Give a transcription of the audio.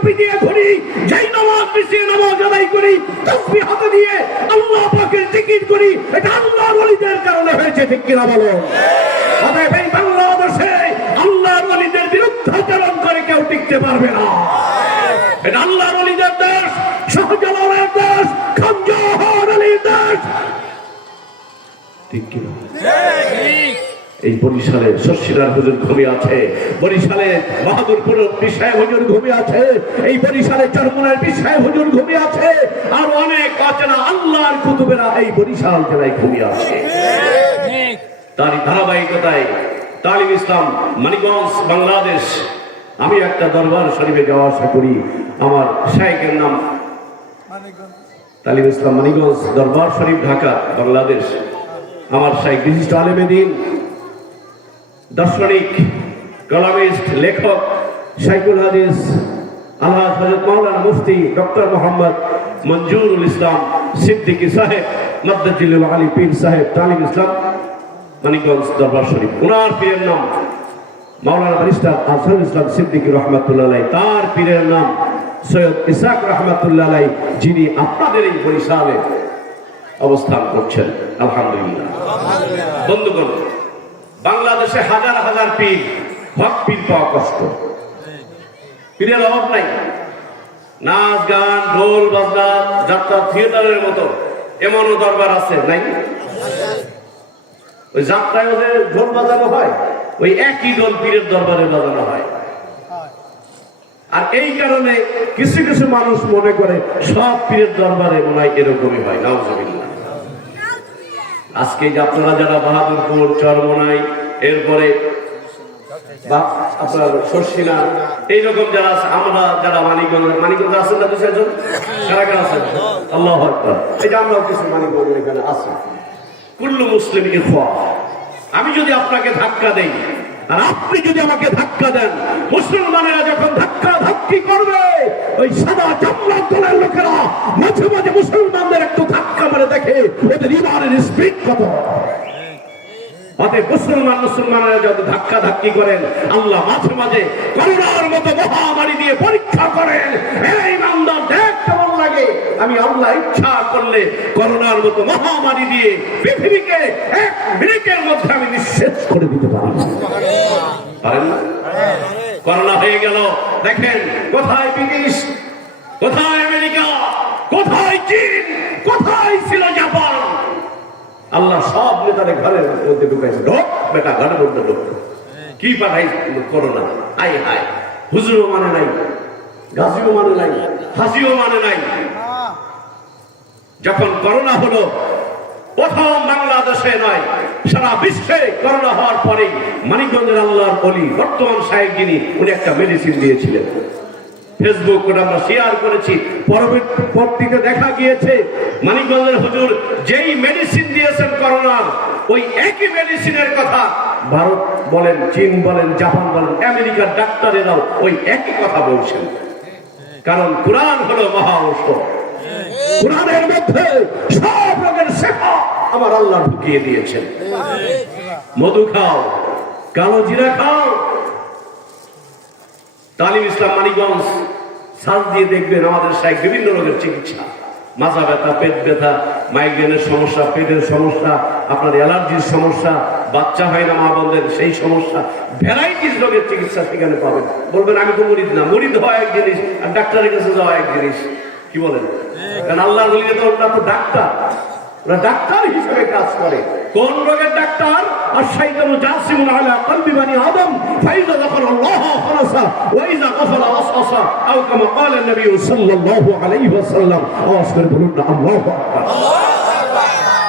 টুপি দিয়ে ঘুরি, যেই নামাজ পিছিয়ে নামাজ আদায় করি, তাসবিহ হাতে দিয়ে আল্লাহ পাকের জিকির করি, এটা আল্লাহর ওলিদের কারণে হয়েছে, ঠিক কিনা বলো? অতএব এই বাংলাদেশে আল্লাহর ওলিদের বিরুদ্ধাচরণ করে কেউ টিকতে পারবে না। এটা আল্লাহর ওলিদের দেশ, শাহজালালের দেশ, খানজাহান আলীর দেশ, ঠিক কিনা? এই বরিশালের শশীরার হুজুর ঘুমিয়ে আছে, বরিশালে বাহাদুরপুর পীর সাহেব হুজুর ঘুমিয়ে আছে, এই বরিশালে চরমনার পীর সাহেব হুজুর ঘুমিয়ে আছে, আর অনেক অচেনা আল্লাহর কুতুবেরা এই বরিশাল জেলায় ঘুমিয়ে আছে। তারই ধারাবাহিকতায় তালিম ইসলাম মানিকগঞ্জ বাংলাদেশ, আমি একটা দরবার শরীফে যাওয়া আসা করি। আমার শাইখের নাম তালিম ইসলাম মানিকগঞ্জ দরবার শরীফ ঢাকা বাংলাদেশ। আমার শাইখ বিশিষ্ট আলেমে দ্বীন, দার্শনিক, কলামিস্ট, লেখক শাইখুল হাদিস আলহাজ হযরত মাওলানা মুফতি ডক্টর মোহাম্মদ মঞ্জুরুল ইসলাম সিদ্দিকী সাহেব মাদ্দাজিলুল আলী পীর সাহেব তালিম ইসলাম মানিকগঞ্জ দরবার শরীফ। ওনার পীরের নাম মাওলানা ব্যারিস্টার আজহারুল ইসলাম সিদ্দিকী রহমাতুল্লাহ আলাইহি, তার পীরের নাম সৈয়দ ইসহাক রহমাতুল্লাহ আলাইহি, যিনি আপনাদের এই বরিশালে অবস্থান করছেন। আলহামদুলিল্লাহ। বন্ধুগণ, বাংলাদেশে হাজার হাজার পীর, হক পীর পাওয়া কষ্ট, পীরের অভাব নাই। নাচ গান, ঢোল বাজনা, যাত্রা, থিয়েটারের মতো এমনও দরবার আছে নাই? ওই যাত্রায় ওদের ঢোল বাজানো হয়, ওই একই ঢোল পীরের দরবারে বাজানো হয়। আর এই কারণে কিছু কিছু মানুষ মনে করে সব পীরের দরবারে মনে হয় এরকমই হয়। নাউজুবিল্লাহ। আজকে যে আপনারা যারা বাহাদুরপুর, চরমনাই, এরপরে আপনার শর্ষিনা, এইরকম যারা আছে, আমরা যারা মানিকগঞ্জ আছেন না, 2-4 জন কারা কারা আছেন? আল্লাহু আকবার। এই যে আমরাও কিছু মানিকগঞ্জ এখানে আছি। কুল্লু মুসলিম ইখওয়া। আমি যদি আপনাকে ধাক্কা দেই আর আপনি যদি আমাকে ধাক্কা দেন, মুসলমানেরা যখন ধাক্কা ধাক্কি করবে, ওই সাদা চামড়ার দলের লোকেরা মাঝে মাঝে মুসলমানদের একটু ধাক্কা মারে দেখে ওদের ইমানের স্পিড কত। অতএব মুসলমানেরা যদি ধাক্কা ধাক্কি করেন, আল্লাহ মাঝে মাঝে করোনার মতো মহামারী দিয়ে পরীক্ষা করেন। এই ইমানদার, দেখ কেমন লাগে। আমি আল্লাহ ইচ্ছা করলে করোনার মতো মহামারী দিয়ে পৃথিবীকে 1 মিনিটের মধ্যে আমি নিঃশেষ করে দিতে পারি। পারেন না? করোনা হয়ে গেল, দেখেন কোথায় ব্রিটিশ, কোথায় আমেরিকা, কোথায় চীন, কোথায় ছিল জাপান। আল্লাহ সব নেতারে ঘরের মধ্যে ঢুকাইছে। ঢোক বেটা, ঘরের মধ্যে ঢোক। কি পাঠাই করোনা। হাই হাই, হুজুরও মানে নাই, গাছিও মানে নাই, হাসিও মানে নাই। যখন করোনা হলো, প্রথম বাংলাদেশে নয় সারা বিশ্বে করোনা হওয়ার পরে মানিকগঞ্জের আল্লাহর ওলি বর্তমান সাহেব যিনি, উনি একটা মেডিসিন দিয়েছিলেন। ফেসবুক করে আমরা শেয়ার করেছি। পরবর্তীতে দেখা গিয়েছে মানিকগঞ্জের হুজুর যেই মেডিসিন দিয়েছেন করোনার, ওই একই মেডিসিনের কথা ভারত বলেন, চীন বলেন, জাপান বলেন, আমেরিকার ডাক্তারেরাও ওই একই কথা বলছেন। কারণ কুরআন হলো মহা ঔষধ। কুরআনের মধ্যে সব রোগের শিফা আমার আল্লাহ ঢুকিয়ে দিয়েছেন। মধু খাও, কালো জিরা খাও। তালিম ইসলাম মানিকগঞ্জ সার্চ দিয়ে দেখবেন আমাদের শাইখ বিভিন্ন রোগের চিকিৎসা, মাথা ব্যথা, পেট ব্যথা, মাইগ্রেনের সমস্যা, পেটের সমস্যা, আপনার অ্যালার্জির সমস্যা, বাচ্চা হয় না মা বোনদের সেই সমস্যা, ভ্যারাইটিস রোগের চিকিৎসা সেখানে পাবেন। বলবেন আমি তো মুরিদ না। মুরিদ হওয়া এক জিনিস আর ডাক্তারের কাছে যাওয়া এক জিনিস। কি বলেন? কারণ আল্লাহ বলিয়ে তো ওরা তো ডাক্তার, ওরা ডাক্তার হিসেবে কাজ করে। কোন রোগের ডাক্তার? আর শাইতানু জাসিমুন আলা কলবি বানি আদম ফাইজা যাকার আল্লাহ ফারাসা ওয়া ইযা গাফালা ওয়াসওয়াসা আও কামা ক্বালা নবী সাল্লাল্লাহু আলাইহি ওয়াসাল্লাম। আওয়াজ করে বলুন না আল্লাহু আকবার।